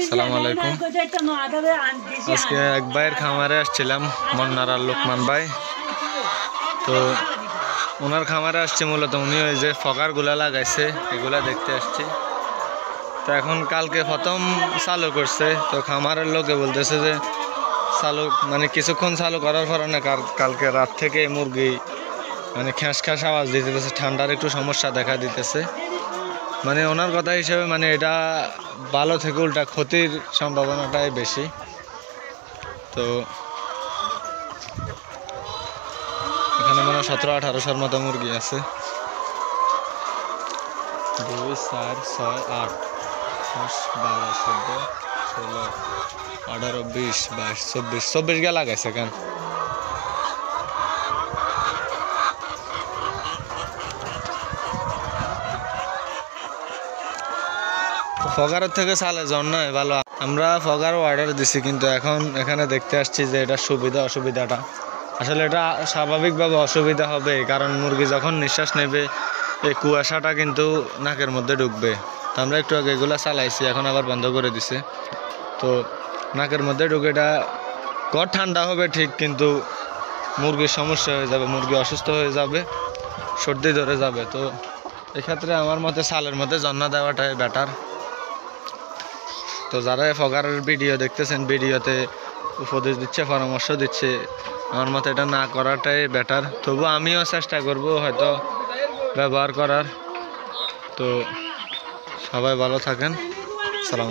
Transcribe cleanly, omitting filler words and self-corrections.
আসসালামু আলাইকুম। আজকে এক ভাইয়ের খামারে আসছিলাম, মন্নার আর লোকমান ভাই। তো ওনার খামারে আসছে মূলত উনি ওই যে ফকারগুলা লাগাইছে এগুলা দেখতে আসছে। তো এখন কালকে প্রথম চালু করছে, তো খামারের লোকে বলতেছে যে চালু মানে কিছুক্ষণ চালু করার কারণে কালকে রাত থেকে মুরগি মানে খ্যাঁস খ্যাঁস আওয়াজ দিতেছে, ঠান্ডার একটু সমস্যা দেখা দিতেছে। মানে ওনার কথা হিসেবে মানে এটা ভালো থেকে উল্টা ক্ষতির সম্ভাবনাটাই বেশি। তো এখানে মানে 17-18শোর মতো মুরগি আছে। 2, 4, 6, 8, 10, 12, 14, 16, 18, 20, 22, 24 গা লাগাইছে কেন। ফগারের থেকে চালে জন নয় ভালো। আমরা ফগারও অর্ডার দিছি, কিন্তু এখন এখানে দেখতে আসছি যে এটা সুবিধা অসুবিধাটা আসলে এটা স্বাভাবিকভাবে অসুবিধা হবে, কারণ মুরগি যখন নিঃশ্বাস নেবে এই কুয়াশাটা কিন্তু নাকের মধ্যে ঢুকবে। তো আমরা একটু আগে এগুলো চালাইছি, এখন আবার বন্ধ করে দিছে। তো নাকের মধ্যে ঢুকে এটা ঘর ঠান্ডা হবে ঠিক, কিন্তু মুরগির সমস্যা হয়ে যাবে, মুরগি অসুস্থ হয়ে যাবে, সর্দি ধরে যাবে। তো এক্ষেত্রে আমার মতে সালের মধ্যে জন্ম দেওয়াটাই বেটার। তো যারা ফগারের ভিডিও দেখতেছেন, ভিডিওতে উপদেশ দিচ্ছে, পরামর্শ দিচ্ছে, আমার মতে এটা না করাটাই বেটার। তবু আমিও চেষ্টা করব হয়তো ব্যবহার করার। তো সবাই ভালো থাকেন। সালাম।